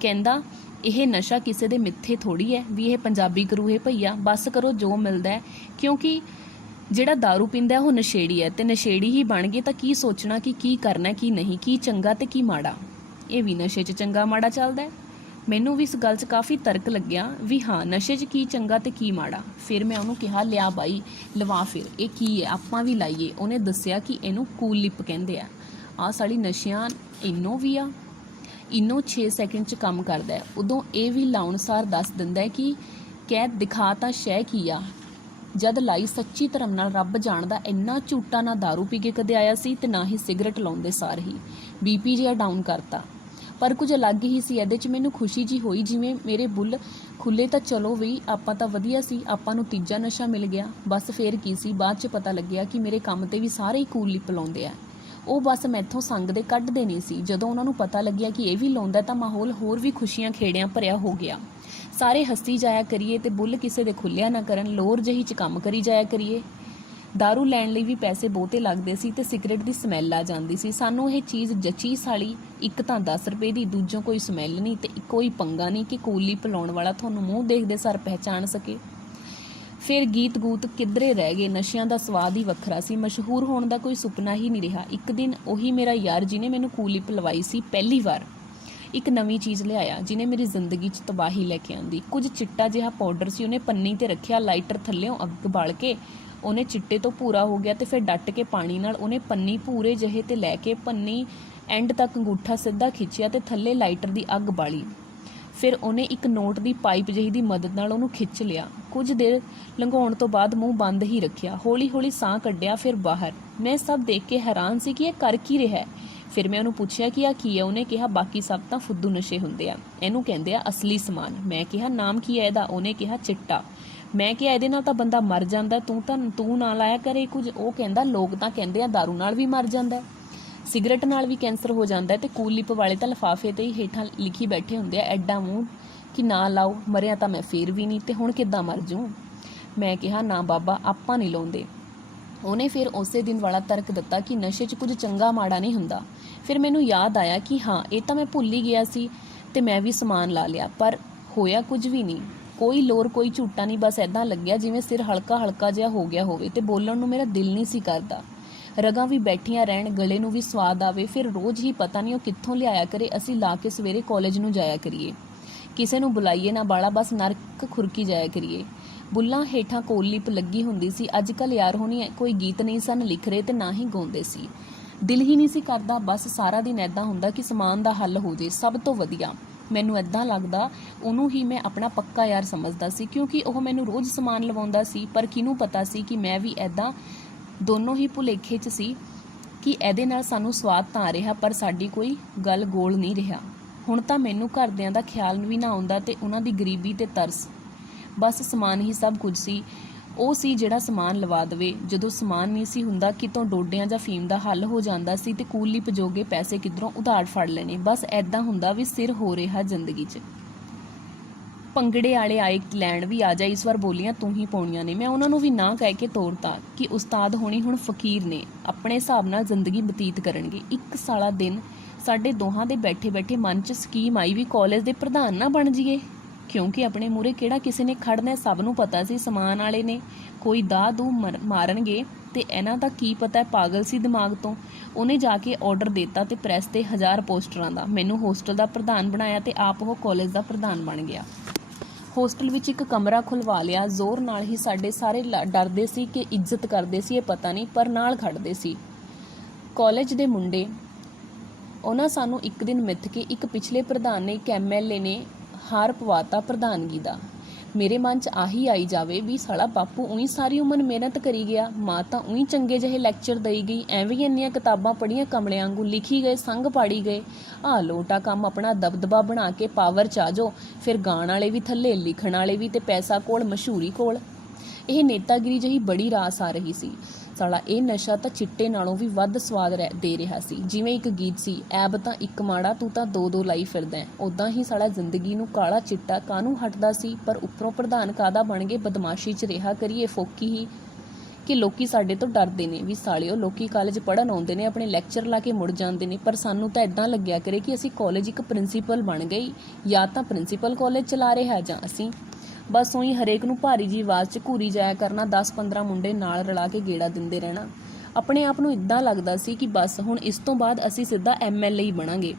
ਕਹਿੰਦਾ ਇਹ ਨਸ਼ਾ ਕਿਸੇ ਦੇ ਮਿੱਥੇ ਥੋੜੀ ਹੈ ਵੀ ਇਹ ਪੰਜਾਬੀ ਕਰੂ ਇਹ ਭਈਆ, ਬਸ ਕਰੋ ਜੋ ਮਿਲਦਾ ਹੈ। ਕਿਉਂਕਿ ਜਿਹੜਾ ਦਾਰੂ ਪੀਂਦਾ ਉਹ ਨਸ਼ੇੜੀ ਹੈ, ਤੇ ਨਸ਼ੇੜੀ ਹੀ ਬਣ ਗਏ ਤਾਂ ਕੀ ਸੋਚਣਾ ਕਿ ਕੀ ਕਰਨਾ ਕੀ ਨਹੀਂ, ਕੀ ਚੰਗਾ ਤੇ ਕੀ ਮਾੜਾ। ਇਹ ਵੀ ਨਸ਼ੇ 'ਚ ਚੰਗਾ ਮਾੜਾ ਚੱਲਦਾ ਹੈ। ਮੈਨੂੰ ਵੀ ਇਸ ਗੱਲ 'ਚ ਕਾਫੀ ਤਰਕ ਲੱਗਿਆ ਵੀ ਹਾਂ ਨਸ਼ੇ 'ਚ ਕੀ ਚੰਗਾ ਤੇ ਕੀ ਮਾੜਾ। ਫਿਰ ਮੈਂ ਉਹਨੂੰ ਕਿਹਾ ਲਿਆ ਬਾਈ ਲਵਾ, ਫਿਰ ਇਹ ਕੀ ਹੈ ਆਪਾਂ ਵੀ ਲਾਈਏ। ਉਹਨੇ ਦੱਸਿਆ ਕਿ ਇਹਨੂੰ ਕੂਲ ਲਿਪ ਕਹਿੰਦੇ ਆ। ਆਹ ਸਾਲੀ ਨਸ਼ਿਆਂ ਇਨੋ ਵੀ ਆ। ਇਨੋ 6 ਸੈਕਿੰਡ 'ਚ ਕੰਮ ਕਰਦਾ ਹੈ। ਉਦੋਂ ਇਹ ਵੀ ਲਾਉਣਸਾਰ ਦੱਸ ਦਿੰਦਾ ਹੈ ਕਿ ਕਹਿ ਦਿਖਾ ਤਾਂ ਸ਼ੈ ਕੀ ਆ। ਜਦ ਲਾਈ ਸੱਚੀ ਧਰਮ ਨਾਲ ਰੱਬ ਜਾਣਦਾ ਇੰਨਾ ਝੂਟਾ ਨਾ ਦਾਰੂ ਪੀ ਕੇ ਕਦੇ ਆਇਆ ਸੀ ਤੇ ਨਾ ਹੀ ਸਿਗਰਟ ਲਾਉਂਦੇ ਸਾਰ ਹੀ ਬੀਪੀ ਜਿਹਾ ਡਾਊਨ ਕਰਤਾ। ਪਰ ਕੁਝ ਅਲੱਗ ਹੀ ਸੀ ਇਹਦੇ 'ਚ। ਮੈਨੂੰ ਖੁਸ਼ੀ ਜੀ ਹੋਈ ਜਿਵੇਂ ਮੇਰੇ ਬੁੱਲ ਖੁੱਲੇ ਤਾਂ ਚਲੋ ਵੀ ਆਪਾਂ ਤਾਂ ਵਧੀਆ ਸੀ, ਆਪਾਂ ਨੂੰ ਤੀਜਾ ਨਸ਼ਾ ਮਿਲ ਗਿਆ। ਬਸ ਫੇਰ ਕੀ ਸੀ, ਬਾਅਦ 'ਚ ਪਤਾ ਲੱਗਿਆ ਕਿ ਮੇਰੇ ਕੰਮ ਤੇ ਵੀ ਸਾਰੇ ਹੀ ਕੂਲ ਲਿਪ ਲਾਉਂਦੇ ਆ। ਉਹ ਬਸ ਮੈਥੋਂ ਸੰਗਦੇ ਕੱਢਦੇ ਨਹੀਂ ਸੀ। ਜਦੋਂ ਉਹਨਾਂ ਨੂੰ ਪਤਾ ਲੱਗਿਆ ਕਿ ਇਹ ਵੀ ਲਾਉਂਦਾ ਤਾਂ ਮਾਹੌਲ ਹੋਰ ਵੀ ਖੁਸ਼ੀਆਂ ਖੇੜਿਆਂ ਭਰਿਆ ਹੋ ਗਿਆ। ਸਾਰੇ ਹੱਸੀ ਜਾਇਆ ਕਰੀਏ ਤੇ ਬੁੱਲ ਕਿਸੇ ਦੇ ਖੁੱਲਿਆ ਨਾ ਕਰਨ, ਲੋਰ ਜਿਹੀ 'ਚ ਕੰਮ ਕਰੀ ਜਾਇਆ ਕਰੀਏ। ਦਾਰੂ ਲੈਣ ਲਈ ਵੀ ਪੈਸੇ ਬਹੁਤੇ ਲੱਗਦੇ ਸੀ ਤੇ ਸਿਗਰਟ ਦੀ ਸਮੈਲ ਆ ਜਾਂਦੀ ਸੀ। ਸਾਨੂੰ ਇਹ ਚੀਜ਼ ਜਚੀ ਸਾਲੀ, ਇੱਕ ਤਾਂ 10 ਰੁਪਏ ਦੀ, ਦੂਜੋਂ ਕੋਈ ਸਮੈਲ ਨਹੀਂ ਤੇ ਕੋਈ ਪੰਗਾ ਨਹੀਂ ਕਿ ਕੂਲੀ ਪਿਲਾਉਣ ਵਾਲਾ ਤੁਹਾਨੂੰ ਮੂੰਹ ਦੇਖਦੇ ਸਾਰ ਪਹਿਚਾਣ ਸਕੇ। ਫਿਰ ਗੀਤ ਗੂਤ ਕਿੱਧਰੇ ਰਹਿ ਗਏ। ਨਸ਼ਿਆਂ ਦਾ ਸਵਾਦ ਹੀ ਵੱਖਰਾ ਸੀ। ਮਸ਼ਹੂਰ ਹੋਣ ਦਾ ਕੋਈ ਸੁਪਨਾ ਹੀ ਨਹੀਂ ਰਿਹਾ। ਇੱਕ ਦਿਨ ਉਹੀ ਮੇਰਾ ਯਾਰ ਜਿਹਨੇ ਮੈਨੂੰ ਕੂਲੀ ਪਿਲਵਾਈ ਸੀ ਪਹਿਲੀ ਵਾਰ, ਇੱਕ ਨਵੀਂ ਚੀਜ਼ ਲਿਆਇਆ ਜਿਹਨੇ ਮੇਰੀ ਜ਼ਿੰਦਗੀ 'ਚ ਤਬਾਹੀ ਲੈ ਕੇ ਆਂਦੀ। ਕੁਝ ਚਿੱਟਾ ਜਿਹਾ ਪਾਊਡਰ ਸੀ। ਉਹਨੇ ਪੰਨੀ ਤੇ ਰੱਖਿਆ, ਲਾਈਟਰ ਥੱਲਿਓਂ ਅੱਗ ਬਾਲ ਕੇ ਉਹਨੇ ਚਿੱਟੇ ਤੋਂ ਭੂਰਾ ਹੋ ਗਿਆ ਤੇ ਫਿਰ ਡੱਟ ਕੇ ਪਾਣੀ ਨਾਲ ਉਹਨੇ ਪੰਨੀ ਭੂਰੇ ਜਿਹੇ ਤੇ ਲੈ ਕੇ ਪੰਨੀ ਐਂਡ ਤੱਕ ਅੰਗੂਠਾ ਸਿੱਧਾ ਖਿੱਚਿਆ ਤੇ ਥੱਲੇ ਲਾਈਟਰ ਦੀ ਅੱਗ ਬਾਲੀ। ਫਿਰ ਉਹਨੇ ਇੱਕ ਨੋਟ ਦੀ ਪਾਈਪ ਜਿਹੀ ਦੀ ਮਦਦ ਨਾਲ ਉਹਨੂੰ ਖਿੱਚ ਲਿਆ। ਕੁਝ ਦੇਰ ਲੰਘਾਉਣ ਤੋਂ ਬਾਅਦ ਮੂੰਹ ਬੰਦ ਹੀ ਰੱਖਿਆ। ਹੌਲੀ ਹੌਲੀ ਸਾਹ ਕੱਢਿਆ, ਫਿਰ ਬਾਹਰ। ਮੈਂ ਸਭ ਦੇਖ ਕੇ ਹੈਰਾਨ ਸੀ ਕਿ ਇਹ ਕਰ ਕੀ ਰਿਹਾ ਹੈ। ਫਿਰ ਮੈਂ ਉਹਨੂੰ ਪੁੱਛਿਆ ਕਿ ਆ ਕੀ ਹੈ। ਉਹਨੇ ਕਿਹਾ ਬਾਕੀ ਸਭ ਤਾਂ ਫੁੱਦੂ ਨਸ਼ੇ ਹੁੰਦੇ ਆ, ਇਹਨੂੰ ਕਹਿੰਦੇ ਆ ਅਸਲੀ ਸਮਾਨ। ਮੈਂ ਕਿਹਾ ਨਾਮ ਕੀ ਹੈ ਇਹਦਾ? ਉਹਨੇ ਕਿਹਾ ਚਿੱਟਾ। ਮੈਂ ਕਿਹਾ ਇਹਦੇ ਨਾਲ ਤਾਂ ਬੰਦਾ ਮਰ ਜਾਂਦਾ, ਤੂੰ ਨਾ ਲਾਇਆ ਕਰੇ ਕੁਝ। ਉਹ ਕਹਿੰਦਾ ਲੋਕ ਤਾਂ ਕਹਿੰਦੇ ਆ ਦਾਰੂ ਨਾਲ ਵੀ ਮਰ ਜਾਂਦਾ, ਸਿਗਰਟ ਨਾਲ ਵੀ ਕੈਂਸਰ ਹੋ ਜਾਂਦਾ ਤੇ ਕੂਲ ਲਿਪ ਵਾਲੇ ਤਾਂ ਲਿਫਾਫੇ ਤੇ ਹੀ ਹੇਠਾਂ ਲਿਖੀ ਬੈਠੇ ਹੁੰਦੇ ਆ ਐਡਾ ਮੂੰਹ ਕਿ ਨਾ ਲਾਓ, ਮਰਿਆ ਤਾਂ ਮੈਂ ਫੇਰ ਵੀ ਨਹੀਂ ਤੇ ਹੁਣ ਕਿੱਦਾਂ ਮਰ ਜੂੰ। ਮੈਂ ਕਿਹਾ ਨਾ ਬਾਬਾ ਆਪਾਂ ਨਹੀਂ ਲਾਉਂਦੇ। ਉਹਨੇ ਫਿਰ ਉਸੇ ਦਿਨ ਵਾਲਾ ਤਰਕ ਦਿੱਤਾ ਕਿ ਨਸ਼ੇ 'ਚ ਕੁਝ ਚੰਗਾ ਮਾੜਾ ਨਹੀਂ ਹੁੰਦਾ। ਫਿਰ ਮੈਨੂੰ ਯਾਦ ਆਇਆ ਕਿ ਹਾਂ ਇਹ ਤਾਂ ਮੈਂ ਭੁੱਲ ਹੀ ਗਿਆ ਸੀ ਤੇ ਮੈਂ ਵੀ ਸਮਾਨ ਲਾ ਲਿਆ, ਪਰ ਹੋਇਆ ਕੁਝ ਵੀ ਨਹੀਂ। ਕੋਈ ਲੋਰ ਕੋਈ ਝੂਟਾ ਨਹੀਂ, ਬਸ ਐਦਾਂ ਲੱਗਿਆ ਜਿਵੇਂ ਸਿਰ ਹਲਕਾ ਹਲਕਾ ਜਿਹਾ ਹੋ ਗਿਆ ਹੋਵੇ ਤੇ ਬੋਲਣ ਨੂੰ ਮੇਰਾ ਦਿਲ ਨਹੀਂ ਸੀ ਕਰਦਾ। ਰਗਾਂ ਵੀ ਬੈਠੀਆਂ ਰਹਿਣ, ਗਲੇ ਨੂੰ ਵੀ ਸਵਾਦ ਆਵੇ। ਫਿਰ ਰੋਜ਼ ਹੀ ਪਤਾ ਨਹੀਂ ਉਹ ਕਿੱਥੋਂ ਲਿਆਇਆ ਕਰੇ, ਅਸੀਂ ਲਾ ਕੇ ਸਵੇਰੇ ਕਾਲਜ ਨੂੰ ਜਾਇਆ ਕਰੀਏ। ਕਿਸੇ ਨੂੰ ਬੁਲਾਈਏ ਨਾ ਬਾਲਾ, ਬਸ ਨਰਕ ਖੁਰਕੀ ਜਾਇਆ ਕਰੀਏ। ਬੁੱਲਾਂ ਹੇਠਾਂ ਕੋਲ ਲਿਪ ਲੱਗੀ ਹੁੰਦੀ ਸੀ। ਅੱਜ ਕੱਲ੍ਹ ਯਾਰ ਹੋਣੀ ਕੋਈ ਗੀਤ ਨਹੀਂ ਸਨ ਲਿਖ ਰਹੇ ਤੇ ਨਾ ਹੀ ਗਾਉਂਦੇ ਸੀ। ਦਿਲ ਹੀ ਨਹੀਂ ਸੀ ਕਰਦਾ। ਬਸ ਸਾਰਾ ਦਿਨ ਐਦਾਂ ਹੁੰਦਾ ਕਿ ਸਮਾਨ ਦਾ ਹੱਲ ਹੋ ਜੇ ਸਭ ਤੋਂ ਵਧੀਆ। ਮੈਨੂੰ ਐਦਾਂ ਲੱਗਦਾ ਉਹਨੂੰ ਹੀ ਮੈਂ ਆਪਣਾ ਪੱਕਾ ਯਾਰ ਸਮਝਦਾ ਸੀ, ਕਿਉਂਕਿ ਉਹ ਮੈਨੂੰ ਰੋਜ਼ ਸਮਾਨ ਲਵਾਉਂਦਾ ਸੀ। ਪਰ ਕਿਹਨੂੰ ਪਤਾ ਸੀ ਕਿ ਮੈਂ ਵੀ ਐਦਾਂ ਦੋਨੋਂ ਹੀ ਭੁਲੇਖੇ 'ਚ ਸੀ ਕਿ ਇਹਦੇ ਨਾਲ ਸਾਨੂੰ ਸਵਾਦ ਤਾਂ ਆ ਰਿਹਾ ਪਰ ਸਾਡੀ ਕੋਈ ਗੱਲ ਗੋਲ ਨਹੀਂ ਰਿਹਾ। ਹੁਣ ਤਾਂ ਮੈਨੂੰ ਘਰਦਿਆਂ ਦਾ ਖਿਆਲ ਵੀ ਨਾ ਆਉਂਦਾ ਤੇ ਉਹਨਾਂ ਦੀ ਗਰੀਬੀ ਤੇ ਤਰਸ। ਬਸ ਸਮਾਨ ਹੀ ਸਭ ਕੁਝ ਸੀ। ਉਹ ਸੀ ਜਿਹੜਾ ਸਮਾਨ ਲਵਾ ਦੇਵੇ। ਜਦੋਂ ਸਮਾਨ ਨਹੀਂ ਸੀ ਹੁੰਦਾ, ਕਿਤੋਂ ਡੋਡਿਆਂ ਜਾਂ ਫੀਮ ਦਾ ਹੱਲ ਹੋ ਜਾਂਦਾ ਸੀ ਤੇ ਕੂਲ ਲਿਪ ਜੋਗੇ ਪੈਸੇ ਕਿੱਧਰੋਂ ਉਧਾਰ ਫੜ ਲੈਣੇ। ਬਸ ਐਦਾਂ ਹੁੰਦਾ ਵੀ ਸਿਰ ਹੋ ਰਿਹਾ ਜ਼ਿੰਦਗੀ 'ਚ। ਭੰਗੜੇ ਵਾਲੇ ਆਏ ਲੈਣ ਵੀ ਆ ਜਾ, ਇਸ ਵਾਰ ਬੋਲੀਆਂ ਤੂੰ ਹੀ ਪਾਉਣੀਆਂ ਨੇ। ਮੈਂ ਉਹਨਾਂ ਨੂੰ ਵੀ ਨਾ ਕਹਿ ਕੇ ਤੋਰਤਾ ਕਿ ਉਸਤਾਦ ਹੋਣੀ ਹੁਣ ਫਕੀਰ ਨੇ, ਆਪਣੇ ਹਿਸਾਬ ਨਾਲ ਜ਼ਿੰਦਗੀ ਬਤੀਤ ਕਰਨਗੇ। ਇੱਕ ਸਾਲਾ ਦਿਨ ਸਾਡੇ ਦੋਹਾਂ ਦੇ ਬੈਠੇ ਬੈਠੇ ਮਨ 'ਚ ਸਕੀਮ ਆਈ ਵੀ ਕਾਲਜ ਦੇ ਪ੍ਰਧਾਨ ਨਾ ਬਣ ਜਾਈਏ, ਕਿਉਂਕਿ ਆਪਣੇ ਮੂਹਰੇ ਕਿਹੜਾ ਕਿਸੇ ਨੇ ਖੜਨਾ। ਸਭ ਨੂੰ ਪਤਾ ਸੀ ਸਮਾਨ ਵਾਲੇ ਨੇ ਕੋਈ ਦਾਹ ਦੂ ਮਾਰਨਗੇ ਤੇ ਇਹਨਾਂ ਦਾ ਕੀ ਪਤਾ, ਪਾਗਲ ਸੀ ਦਿਮਾਗ ਤੋਂ। ਉਹਨੇ ਜਾ ਕੇ ਆਰਡਰ ਦਿੱਤਾ ਤੇ ਪ੍ਰੈਸ ਤੇ 1000 ਪੋਸਟਰਾਂ ਦਾ। ਮੈਨੂੰ ਹੋਸਟਲ ਦਾ ਪ੍ਰਧਾਨ ਬਣਾਇਆ ਤੇ ਆਪ ਉਹ ਕਾਲਜ ਦਾ ਪ੍ਰਧਾਨ ਬਣ ਗਿਆ। ਹੋਸਟਲ ਵਿੱਚ ਇੱਕ ਕਮਰਾ ਖੁਲਵਾ ਲਿਆ। ਜ਼ੋਰ ਨਾਲ ਹੀ ਸਾਡੇ ਸਾਰੇ ਡਰਦੇ ਸੀ ਕਿ ਇੱਜ਼ਤ ਕਰਦੇ ਸੀ ਇਹ ਪਤਾ ਨਹੀਂ, ਪਰ ਨਾਲ ਖੜਦੇ ਸੀ ਕਾਲਜ ਦੇ ਮੁੰਡੇ। ਉਹਨਾਂ ਸਾਨੂੰ ਇੱਕ ਦਿਨ ਮਿੱਥ ਕੇ ਇੱਕ ਪਿਛਲੇ ਪ੍ਰਧਾਨ ਨੇ, ਇੱਕ MLA ਨੇ ਹਾਰ ਪਵਾਤਾ ਪ੍ਰਧਾਨਗੀ ਦਾ। ਮੇਰੇ ਮਨ 'ਚ ਆਹੀ ਆਈ ਜਾਵੇ ਵੀ ਸਾਲਾ ਬਾਪੂ ਉਹੀ ਸਾਰੀ ਉਮਰ ਮਿਹਨਤ ਕਰੀ ਗਿਆ, ਮਾਂ ਤਾਂ ਉਹੀ ਚੰਗੇ ਜਿਹੇ ਲੈਕਚਰ ਦਈ ਗਈ, ਐਵੇਂ ਹੀ ਇੰਨੀਆਂ ਕਿਤਾਬਾਂ ਪੜ੍ਹੀਆਂ ਕਮਲਿਆਂ ਵਾਂਗੂ, ਲਿਖੀ ਗਏ ਸੰਗ ਪਾੜੀ ਗਏ। ਆਹ ਲੋਟਾ ਕੰਮ ਆਪਣਾ ਦਬਦਬਾ ਬਣਾ ਕੇ ਪਾਵਰ 'ਚ ਆ ਜਾਓ, ਫਿਰ ਗਾਣ ਵਾਲੇ ਵੀ ਥੱਲੇ, ਲਿਖਣ ਵਾਲੇ ਵੀ, ਤੇ ਪੈਸਾ ਕੋਲ, ਮਸ਼ਹੂਰੀ ਕੋਲ। ਇਹ ਨੇਤਾਗਿਰੀ ਜਿਹੀ ਬੜੀ ਰਾਸ ਆ ਰਹੀ ਸੀ। ਸਾਲਾ ਇਹ ਨਸ਼ਾ ਤਾਂ ਚਿੱਟੇ ਨਾਲੋਂ ਵੀ ਵੱਧ ਸਵਾਦ ਦੇ ਰਿਹਾ ਸੀ। ਜਿਵੇਂ ਇੱਕ ਗੀਤ ਸੀ, ਐਬ ਤਾਂ ਇੱਕ ਮਾੜਾ, ਤੂੰ ਤਾਂ ਦੋ ਦੋ ਲਾਈ ਫਿਰਦਾ। ਉੱਦਾਂ ਹੀ ਸਾਲਾ ਜ਼ਿੰਦਗੀ ਨੂੰ ਕਾਲਾ ਚਿੱਟਾ ਕਾਹਨੂੰ ਹਟਦਾ ਸੀ, ਪਰ ਉੱਪਰੋਂ ਪ੍ਰਧਾਨ ਕਾਹਦਾ ਬਣ ਗਏ, ਬਦਮਾਸ਼ੀ 'ਚ ਰਿਹਾ ਕਰੀਏ ਫੋਕੀ ਹੀ ਕਿ ਲੋਕੀ ਸਾਡੇ ਤੋਂ ਡਰਦੇ ਨੇ ਵੀ ਸਾਲਿਓ ਲੋਕੀ ਕਾਲਜ ਪੜ੍ਹਨ ਆਉਂਦੇ ਨੇ, ਆਪਣੇ ਲੈਕਚਰ ਲਾ ਕੇ ਮੁੜ ਜਾਂਦੇ ਨੇ, ਪਰ ਸਾਨੂੰ ਤਾਂ ਇੱਦਾਂ ਲੱਗਿਆ ਕਰੇ ਕਿ ਅਸੀਂ ਕਾਲਜ ਇੱਕ ਪ੍ਰਿੰਸੀਪਲ ਬਣ ਗਏ, ਜਾਂ ਤਾਂ ਪ੍ਰਿੰਸੀਪਲ ਕਾਲਜ ਚਲਾ ਰਿਹਾ ਜਾਂ ਅਸੀਂ। ਬਸ ਉਹੀ ਹਰੇਕ ਨੂੰ ਭਾਰੀ ਜੀ ਆਵਾਜ਼ 'ਚ ਘੂਰੀ ਜਾਇਆ ਕਰਨਾ, 10-15 ਮੁੰਡੇ ਨਾਲ ਰਲਾ ਕੇ ਗੇੜਾ ਦਿੰਦੇ ਰਹਿਣਾ। ਆਪਣੇ ਆਪ ਨੂੰ ਇੱਦਾਂ ਲੱਗਦਾ ਸੀ ਕਿ ਬਸ ਹੁਣ ਇਸ ਤੋਂ ਬਾਅਦ ਅਸੀਂ ਸਿੱਧਾ MLA ਹੀ ਬਣਾਂਗੇ।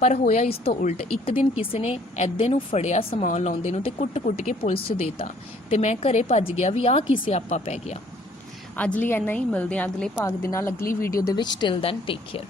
ਪਰ ਹੋਇਆ ਇਸ ਤੋਂ ਉਲਟ। ਇੱਕ ਦਿਨ ਕਿਸੇ ਨੇ ਐਦੇ ਨੂੰ ਫੜਿਆ ਸਮਾਨ ਲਾਉਂਦੇ ਨੂੰ, ਤੇ ਕੁੱਟ-ਕੁੱਟ ਕੇ ਪੁਲਿਸ 'ਚ ਦੇਤਾ, ਤੇ ਮੈਂ ਘਰੇ ਭੱਜ ਗਿਆ ਵੀ ਆਹ ਕੀ ਸਿਆਪਾ ਪੈ ਗਿਆ। ਅੱਜ ਲਈ ਇੰਨਾ ਹੀ, ਮਿਲਦੇ ਹਾਂ ਅਗਲੇ ਭਾਗ ਦੇ ਨਾਲ ਅਗਲੀ ਵੀਡੀਓ ਦੇ ਵਿੱਚ। Till then take care.